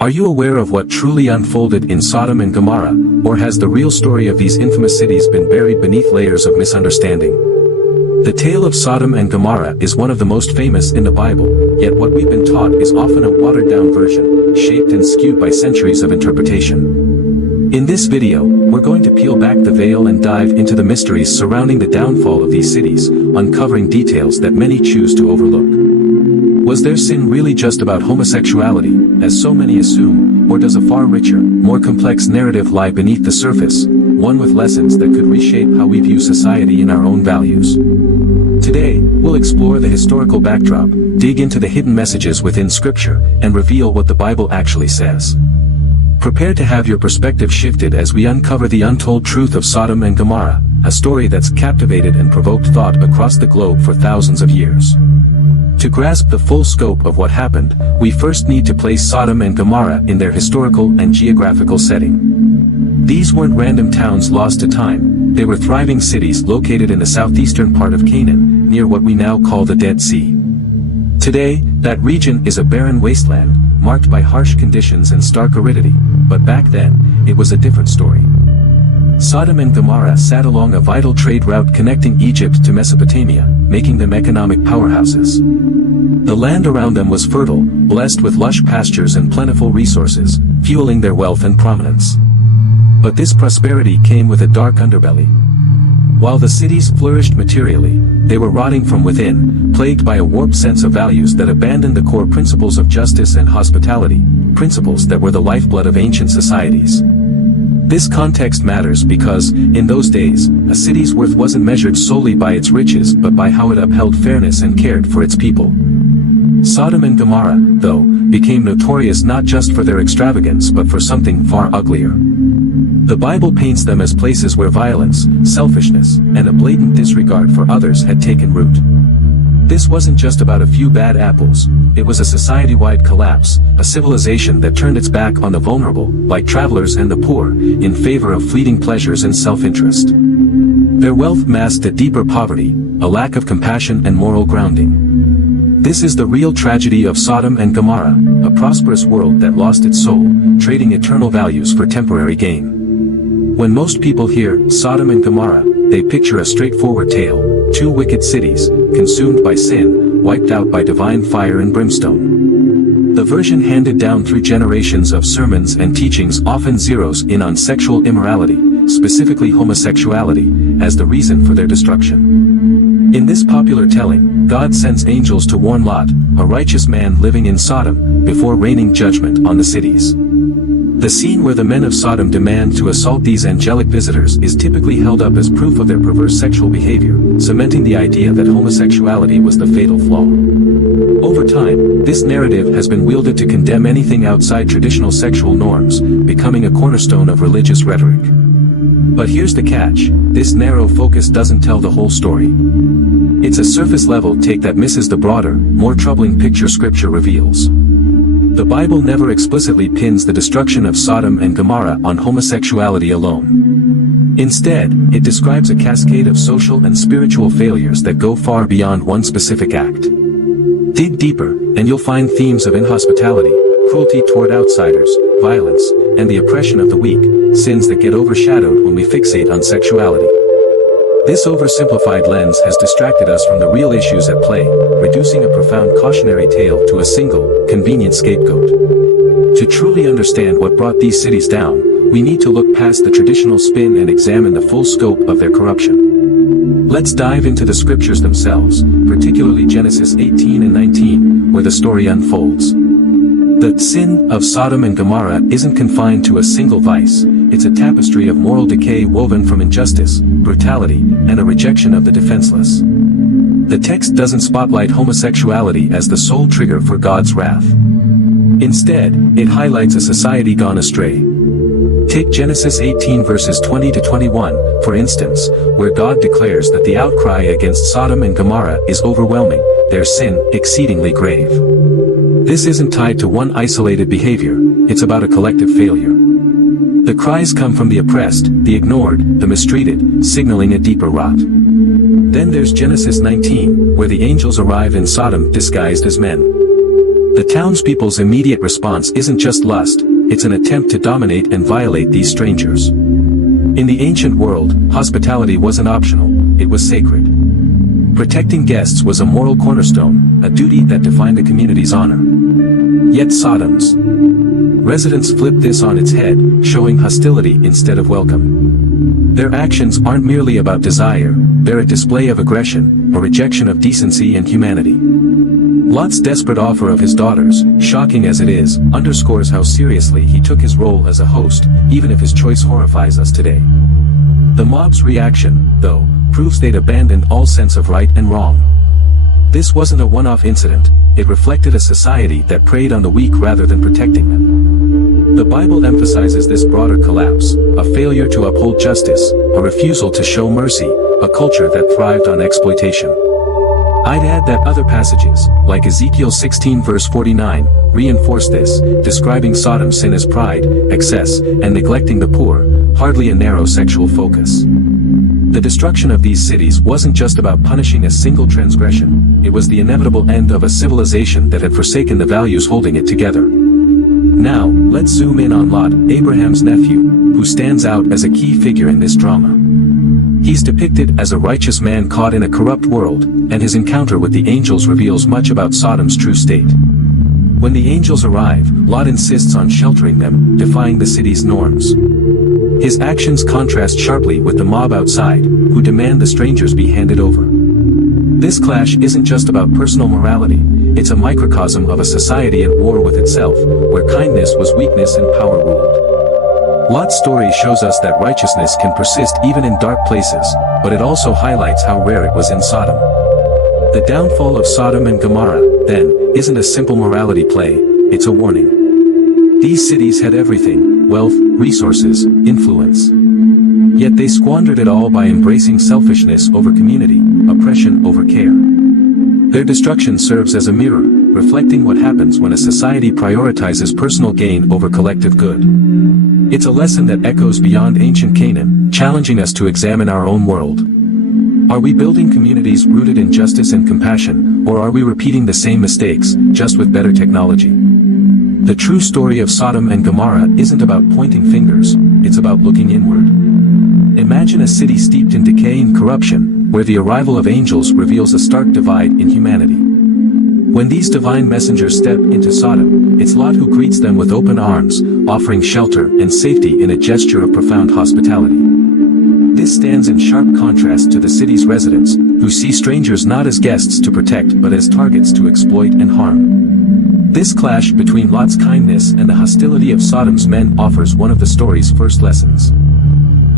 Are you aware of what truly unfolded in Sodom and Gomorrah, or has the real story of these infamous cities been buried beneath layers of misunderstanding? The tale of Sodom and Gomorrah is one of the most famous in the Bible, yet what we've been taught is often a watered-down version, shaped and skewed by centuries of interpretation. In this video, we're going to peel back the veil and dive into the mysteries surrounding the downfall of these cities, uncovering details that many choose to overlook. Was their sin really just about homosexuality, as so many assume, or does a far richer, more complex narrative lie beneath the surface, one with lessons that could reshape how we view society and our own values? Today, we'll explore the historical backdrop, dig into the hidden messages within Scripture, and reveal what the Bible actually says. Prepare to have your perspective shifted as we uncover the untold truth of Sodom and Gomorrah, a story that's captivated and provoked thought across the globe for thousands of years. To grasp the full scope of what happened, we first need to place Sodom and Gomorrah in their historical and geographical setting. These weren't random towns lost to time, they were thriving cities located in the southeastern part of Canaan, near what we now call the Dead Sea. Today, that region is a barren wasteland, marked by harsh conditions and stark aridity, but back then, it was a different story. Sodom and Gomorrah sat along a vital trade route connecting Egypt to Mesopotamia, making them economic powerhouses. The land around them was fertile, blessed with lush pastures and plentiful resources, fueling their wealth and prominence. But this prosperity came with a dark underbelly. While the cities flourished materially, they were rotting from within, plagued by a warped sense of values that abandoned the core principles of justice and hospitality, principles that were the lifeblood of ancient societies. This context matters because, in those days, a city's worth wasn't measured solely by its riches but by how it upheld fairness and cared for its people. Sodom and Gomorrah, though, became notorious not just for their extravagance but for something far uglier. The Bible paints them as places where violence, selfishness, and a blatant disregard for others had taken root. This wasn't just about a few bad apples, it was a society-wide collapse, a civilization that turned its back on the vulnerable, like travelers and the poor, in favor of fleeting pleasures and self-interest. Their wealth masked a deeper poverty, a lack of compassion and moral grounding. This is the real tragedy of Sodom and Gomorrah, a prosperous world that lost its soul, trading eternal values for temporary gain. When most people hear Sodom and Gomorrah, they picture a straightforward tale, two wicked cities, consumed by sin, wiped out by divine fire and brimstone. The version handed down through generations of sermons and teachings often zeroes in on sexual immorality, specifically homosexuality, as the reason for their destruction. In this popular telling, God sends angels to warn Lot, a righteous man living in Sodom, before raining judgment on the cities. The scene where the men of Sodom demand to assault these angelic visitors is typically held up as proof of their perverse sexual behavior, cementing the idea that homosexuality was the fatal flaw. Over time, this narrative has been wielded to condemn anything outside traditional sexual norms, becoming a cornerstone of religious rhetoric. But here's the catch, this narrow focus doesn't tell the whole story. It's a surface-level take that misses the broader, more troubling picture Scripture reveals. The Bible never explicitly pins the destruction of Sodom and Gomorrah on homosexuality alone. Instead, it describes a cascade of social and spiritual failures that go far beyond one specific act. Dig deeper, and you'll find themes of inhospitality, cruelty toward outsiders, violence, and the oppression of the weak, sins that get overshadowed when we fixate on sexuality. This oversimplified lens has distracted us from the real issues at play, reducing a profound cautionary tale to a single, convenient scapegoat. To truly understand what brought these cities down, we need to look past the traditional spin and examine the full scope of their corruption. Let's dive into the scriptures themselves, particularly Genesis 18 and 19, where the story unfolds. The sin of Sodom and Gomorrah isn't confined to a single vice, it's a tapestry of moral decay woven from injustice, brutality, and a rejection of the defenseless. The text doesn't spotlight homosexuality as the sole trigger for God's wrath. Instead, it highlights a society gone astray. Take Genesis 18 verses 20 to 21, for instance, where God declares that the outcry against Sodom and Gomorrah is overwhelming, their sin exceedingly grave. This isn't tied to one isolated behavior, it's about a collective failure. The cries come from the oppressed, the ignored, the mistreated, signaling a deeper rot. Then there's Genesis 19, where the angels arrive in Sodom disguised as men. The townspeople's immediate response isn't just lust, it's an attempt to dominate and violate these strangers. In the ancient world, hospitality wasn't optional, it was sacred. Protecting guests was a moral cornerstone, a duty that defined the community's honor. Yet Sodom's residents flipped this on its head, showing hostility instead of welcome. Their actions aren't merely about desire, they're a display of aggression, a rejection of decency and humanity. Lot's desperate offer of his daughters, shocking as it is, underscores how seriously he took his role as a host, even if his choice horrifies us today. The mob's reaction, though, proves they'd abandoned all sense of right and wrong. This wasn't a one-off incident, it reflected a society that preyed on the weak rather than protecting them. The Bible emphasizes this broader collapse, a failure to uphold justice, a refusal to show mercy, a culture that thrived on exploitation. I'd add that other passages, like Ezekiel 16 verse 49, reinforce this, describing Sodom's sin as pride, excess, and neglecting the poor, hardly a narrow sexual focus. The destruction of these cities wasn't just about punishing a single transgression, it was the inevitable end of a civilization that had forsaken the values holding it together. Now, let's zoom in on Lot, Abraham's nephew, who stands out as a key figure in this drama. He's depicted as a righteous man caught in a corrupt world, and his encounter with the angels reveals much about Sodom's true state. When the angels arrive, Lot insists on sheltering them, defying the city's norms. His actions contrast sharply with the mob outside, who demand the strangers be handed over. This clash isn't just about personal morality, it's a microcosm of a society at war with itself, where kindness was weakness and power ruled. Lot's story shows us that righteousness can persist even in dark places, but it also highlights how rare it was in Sodom. The downfall of Sodom and Gomorrah, then, isn't a simple morality play, it's a warning. These cities had everything: wealth, resources, influence. Yet they squandered it all by embracing selfishness over community, oppression over care. Their destruction serves as a mirror, reflecting what happens when a society prioritizes personal gain over collective good. It's a lesson that echoes beyond ancient Canaan, challenging us to examine our own world. Are we building communities rooted in justice and compassion, or are we repeating the same mistakes, just with better technology? The true story of Sodom and Gomorrah isn't about pointing fingers, it's about looking inward. Imagine a city steeped in decay and corruption, where the arrival of angels reveals a stark divide in humanity. When these divine messengers step into Sodom, it's Lot who greets them with open arms, offering shelter and safety in a gesture of profound hospitality. This stands in sharp contrast to the city's residents, who see strangers not as guests to protect but as targets to exploit and harm. This clash between Lot's kindness and the hostility of Sodom's men offers one of the story's first lessons.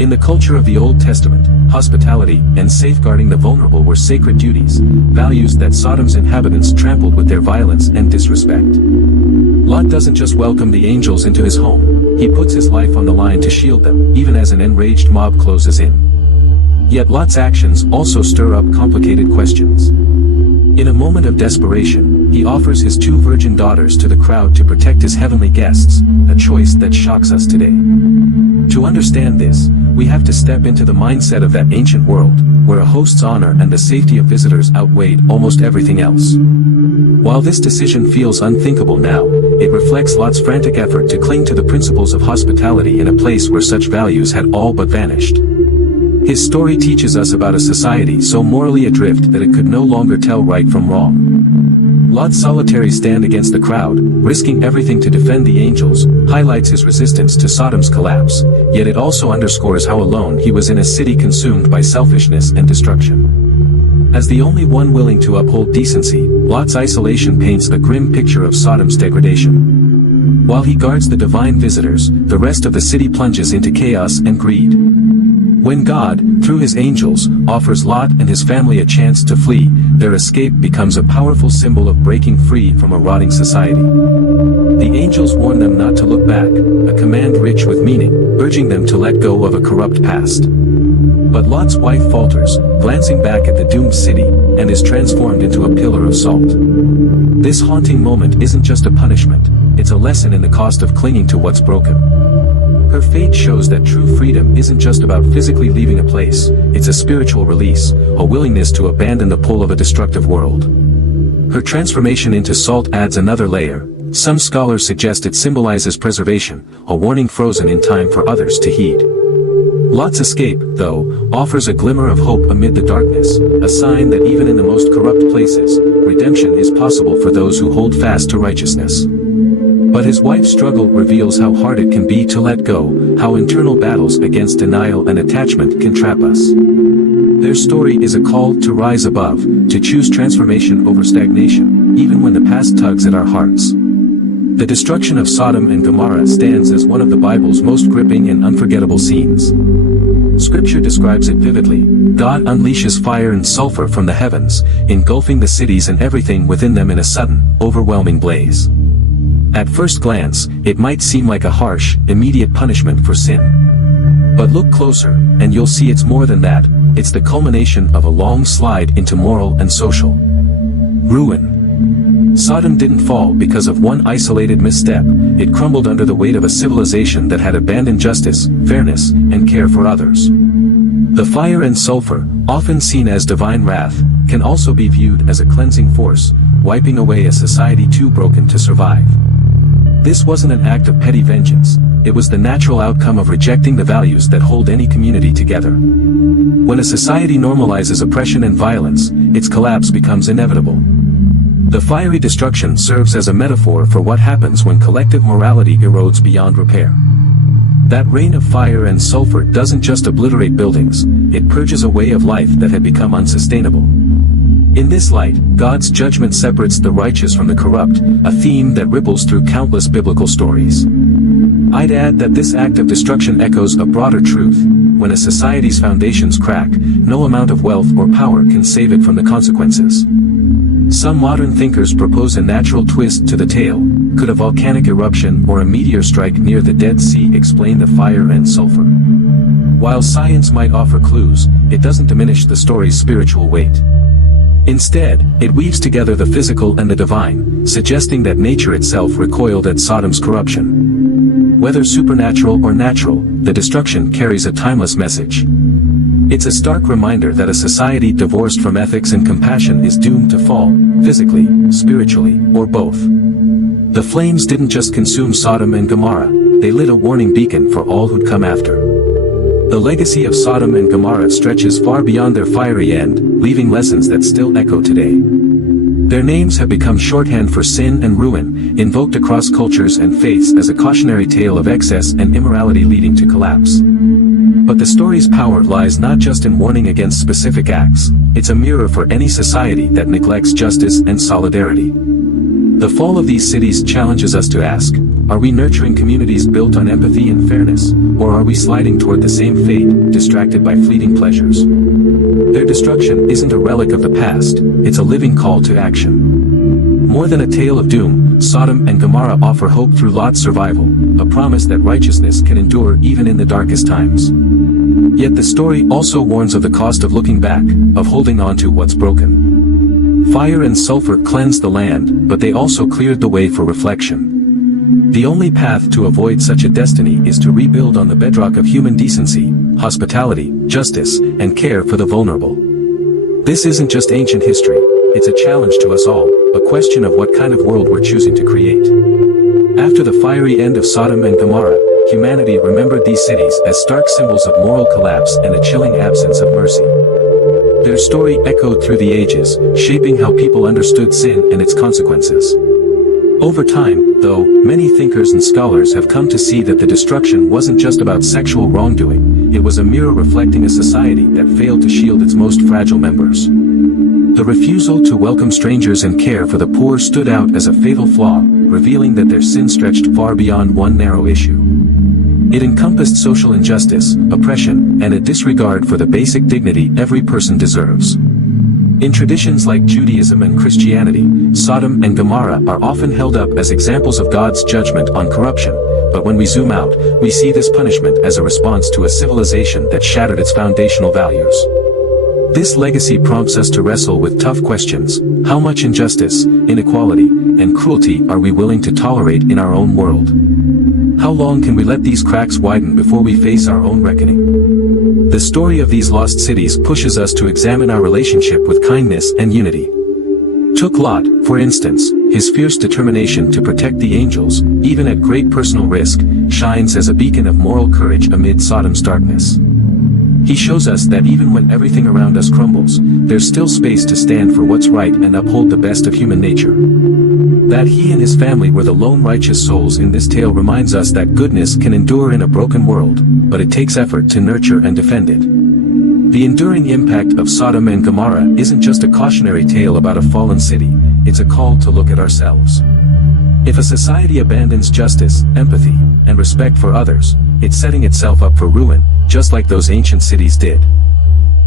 In the culture of the Old Testament, hospitality and safeguarding the vulnerable were sacred duties, values that Sodom's inhabitants trampled with their violence and disrespect. Lot doesn't just welcome the angels into his home, he puts his life on the line to shield them, even as an enraged mob closes in. Yet Lot's actions also stir up complicated questions. In a moment of desperation, he offers his 2 virgin daughters to the crowd to protect his heavenly guests, a choice that shocks us today. To understand this, we have to step into the mindset of that ancient world, where a host's honor and the safety of visitors outweighed almost everything else. While this decision feels unthinkable now, it reflects Lot's frantic effort to cling to the principles of hospitality in a place where such values had all but vanished. His story teaches us about a society so morally adrift that it could no longer tell right from wrong. Lot's solitary stand against the crowd, risking everything to defend the angels, highlights his resistance to Sodom's collapse, yet it also underscores how alone he was in a city consumed by selfishness and destruction. As the only one willing to uphold decency, Lot's isolation paints a grim picture of Sodom's degradation. While he guards the divine visitors, the rest of the city plunges into chaos and greed. When God, through his angels, offers Lot and his family a chance to flee, their escape becomes a powerful symbol of breaking free from a rotting society. The angels warn them not to look back, a command rich with meaning, urging them to let go of a corrupt past. But Lot's wife falters, glancing back at the doomed city, and is transformed into a pillar of salt. This haunting moment isn't just a punishment, it's a lesson in the cost of clinging to what's broken. Her fate shows that true freedom isn't just about physically leaving a place, it's a spiritual release, a willingness to abandon the pull of a destructive world. Her transformation into salt adds another layer. Some scholars suggest it symbolizes preservation, a warning frozen in time for others to heed. Lot's escape, though, offers a glimmer of hope amid the darkness, a sign that even in the most corrupt places, redemption is possible for those who hold fast to righteousness. But his wife's struggle reveals how hard it can be to let go, how internal battles against denial and attachment can trap us. Their story is a call to rise above, to choose transformation over stagnation, even when the past tugs at our hearts. The destruction of Sodom and Gomorrah stands as one of the Bible's most gripping and unforgettable scenes. Scripture describes it vividly. God unleashes fire and sulfur from the heavens, engulfing the cities and everything within them in a sudden, overwhelming blaze. At first glance, it might seem like a harsh, immediate punishment for sin. But look closer, and you'll see it's more than that. It's the culmination of a long slide into moral and social ruin. Sodom didn't fall because of one isolated misstep, it crumbled under the weight of a civilization that had abandoned justice, fairness, and care for others. The fire and sulfur, often seen as divine wrath, can also be viewed as a cleansing force, wiping away a society too broken to survive. This wasn't an act of petty vengeance, it was the natural outcome of rejecting the values that hold any community together. When a society normalizes oppression and violence, its collapse becomes inevitable. The fiery destruction serves as a metaphor for what happens when collective morality erodes beyond repair. That rain of fire and sulfur doesn't just obliterate buildings, it purges a way of life that had become unsustainable. In this light, God's judgment separates the righteous from the corrupt, a theme that ripples through countless biblical stories. I'd add that this act of destruction echoes a broader truth. When a society's foundations crack, no amount of wealth or power can save it from the consequences. Some modern thinkers propose a natural twist to the tale. Could a volcanic eruption or a meteor strike near the Dead Sea explain the fire and sulfur? While science might offer clues, it doesn't diminish the story's spiritual weight. Instead, it weaves together the physical and the divine, suggesting that nature itself recoiled at Sodom's corruption. Whether supernatural or natural, the destruction carries a timeless message. It's a stark reminder that a society divorced from ethics and compassion is doomed to fall, physically, spiritually, or both. The flames didn't just consume Sodom and Gomorrah, they lit a warning beacon for all who'd come after. The legacy of Sodom and Gomorrah stretches far beyond their fiery end, leaving lessons that still echo today. Their names have become shorthand for sin and ruin, invoked across cultures and faiths as a cautionary tale of excess and immorality leading to collapse. But the story's power lies not just in warning against specific acts, it's a mirror for any society that neglects justice and solidarity. The fall of these cities challenges us to ask, are we nurturing communities built on empathy and fairness, or are we sliding toward the same fate, distracted by fleeting pleasures? Their destruction isn't a relic of the past, it's a living call to action. More than a tale of doom, Sodom and Gomorrah offer hope through Lot's survival, a promise that righteousness can endure even in the darkest times. Yet the story also warns of the cost of looking back, of holding on to what's broken. Fire and sulfur cleansed the land, but they also cleared the way for reflection. The only path to avoid such a destiny is to rebuild on the bedrock of human decency, hospitality, justice, and care for the vulnerable. This isn't just ancient history, it's a challenge to us all, a question of what kind of world we're choosing to create. After the fiery end of Sodom and Gomorrah, humanity remembered these cities as stark symbols of moral collapse and a chilling absence of mercy. Their story echoed through the ages, shaping how people understood sin and its consequences. Over time, though, many thinkers and scholars have come to see that the destruction wasn't just about sexual wrongdoing, it was a mirror reflecting a society that failed to shield its most fragile members. The refusal to welcome strangers and care for the poor stood out as a fatal flaw, revealing that their sin stretched far beyond one narrow issue. It encompassed social injustice, oppression, and a disregard for the basic dignity every person deserves. In traditions like Judaism and Christianity, Sodom and Gomorrah are often held up as examples of God's judgment on corruption, but when we zoom out, we see this punishment as a response to a civilization that shattered its foundational values. This legacy prompts us to wrestle with tough questions. How much injustice, inequality, and cruelty are we willing to tolerate in our own world? How long can we let these cracks widen before we face our own reckoning? The story of these lost cities pushes us to examine our relationship with kindness and unity. Took Lot, for instance, his fierce determination to protect the angels, even at great personal risk, shines as a beacon of moral courage amid Sodom's darkness. He shows us that even when everything around us crumbles, there's still space to stand for what's right and uphold the best of human nature. That he and his family were the lone righteous souls in this tale reminds us that goodness can endure in a broken world, but it takes effort to nurture and defend it. The enduring impact of Sodom and Gomorrah isn't just a cautionary tale about a fallen city, it's a call to look at ourselves. If a society abandons justice, empathy, and respect for others, it's setting itself up for ruin, just like those ancient cities did.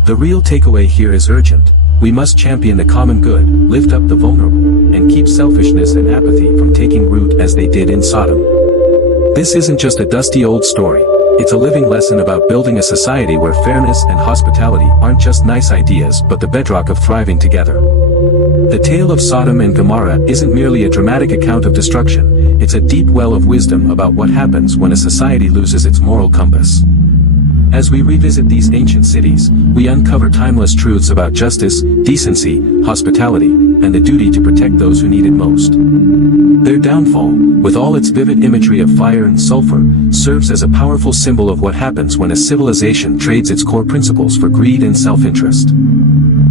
The real takeaway here is urgent. We must champion the common good, lift up the vulnerable, and keep selfishness and apathy from taking root as they did in Sodom. This isn't just a dusty old story. It's a living lesson about building a society where fairness and hospitality aren't just nice ideas but the bedrock of thriving together. The tale of Sodom and Gomorrah isn't merely a dramatic account of destruction, it's a deep well of wisdom about what happens when a society loses its moral compass. As we revisit these ancient cities, we uncover timeless truths about justice, decency, hospitality, and the duty to protect those who need it most. Their downfall, with all its vivid imagery of fire and sulfur, serves as a powerful symbol of what happens when a civilization trades its core principles for greed and self-interest.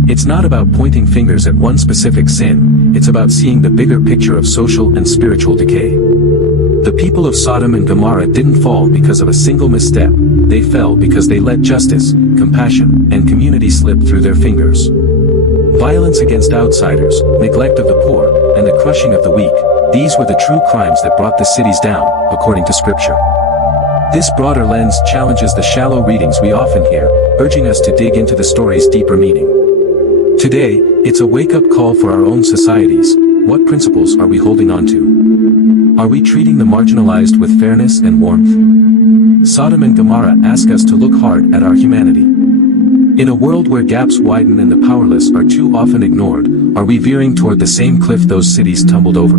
It's not about pointing fingers at one specific sin, it's about seeing the bigger picture of social and spiritual decay. The people of Sodom and Gomorrah didn't fall because of a single misstep, they fell because they let justice, compassion, and community slip through their fingers. Violence against outsiders, neglect of the poor, and the crushing of the weak, these were the true crimes that brought the cities down, according to Scripture. This broader lens challenges the shallow readings we often hear, urging us to dig into the story's deeper meaning. Today, it's a wake-up call for our own societies. What principles are we holding on to? Are we treating the marginalized with fairness and warmth? Sodom and Gomorrah ask us to look hard at our humanity. In a world where gaps widen and the powerless are too often ignored, are we veering toward the same cliff those cities tumbled over?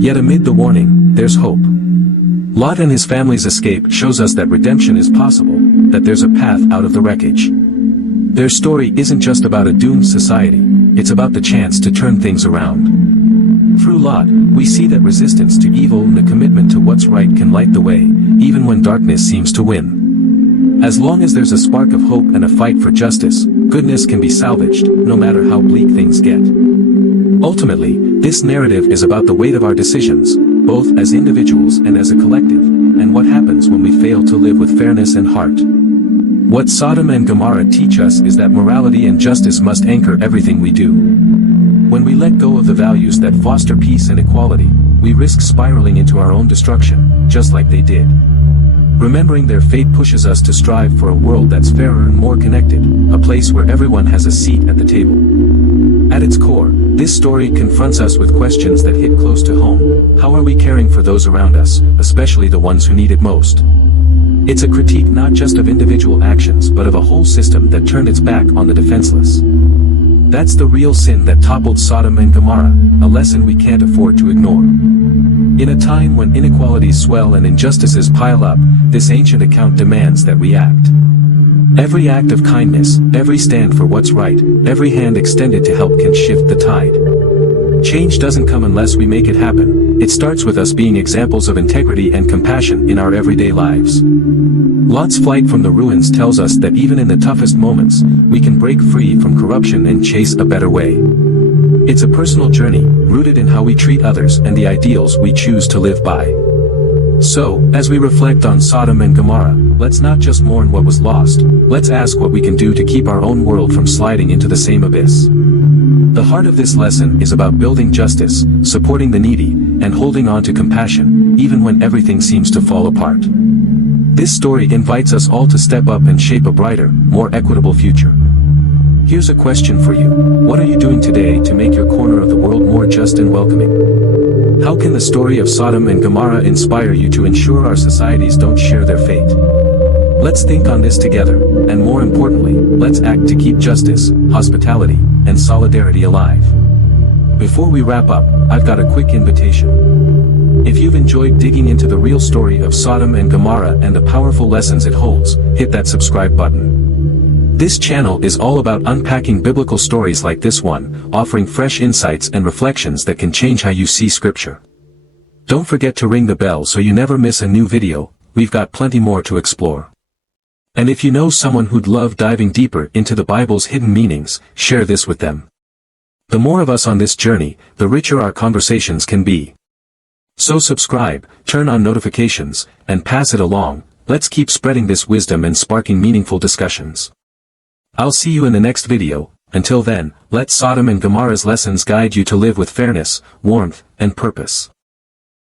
Yet amid the warning, there's hope. Lot and his family's escape shows us that redemption is possible, that there's a path out of the wreckage. Their story isn't just about a doomed society, it's about the chance to turn things around. Through Lot, we see that resistance to evil and the commitment to what's right can light the way, even when darkness seems to win. As long as there's a spark of hope and a fight for justice, goodness can be salvaged, no matter how bleak things get. Ultimately, this narrative is about the weight of our decisions, both as individuals and as a collective, and what happens when we fail to live with fairness and heart. What Sodom and Gomorrah teach us is that morality and justice must anchor everything we do. When we let go of the values that foster peace and equality, we risk spiraling into our own destruction, just like they did. Remembering their fate pushes us to strive for a world that's fairer and more connected, a place where everyone has a seat at the table. At its core, this story confronts us with questions that hit close to home. How are we caring for those around us, especially the ones who need it most? It's a critique not just of individual actions but of a whole system that turned its back on the defenseless. That's the real sin that toppled Sodom and Gomorrah, a lesson we can't afford to ignore. In a time when inequalities swell and injustices pile up, this ancient account demands that we act. Every act of kindness, every stand for what's right, every hand extended to help can shift the tide. Change doesn't come unless we make it happen. It starts with us being examples of integrity and compassion in our everyday lives. Lot's flight from the ruins tells us that even in the toughest moments, we can break free from corruption and chase a better way. It's a personal journey, rooted in how we treat others and the ideals we choose to live by. So, as we reflect on Sodom and Gomorrah, let's not just mourn what was lost, let's ask what we can do to keep our own world from sliding into the same abyss. The heart of this lesson is about building justice, supporting the needy, and holding on to compassion, even when everything seems to fall apart. This story invites us all to step up and shape a brighter, more equitable future. Here's a question for you. What are you doing today to make your corner of the world more just and welcoming? How can the story of Sodom and Gomorrah inspire you to ensure our societies don't share their fate? Let's think on this together, and more importantly, let's act to keep justice, hospitality, and solidarity alive. Before we wrap up, I've got a quick invitation. If you've enjoyed digging into the real story of Sodom and Gomorrah and the powerful lessons it holds, hit that subscribe button. This channel is all about unpacking biblical stories like this one, offering fresh insights and reflections that can change how you see Scripture. Don't forget to ring the bell so you never miss a new video. We've got plenty more to explore. And if you know someone who'd love diving deeper into the Bible's hidden meanings, share this with them. The more of us on this journey, the richer our conversations can be. So subscribe, turn on notifications, and pass it along. Let's keep spreading this wisdom and sparking meaningful discussions. I'll see you in the next video. Until then, let Sodom and Gomorrah's lessons guide you to live with fairness, warmth, and purpose.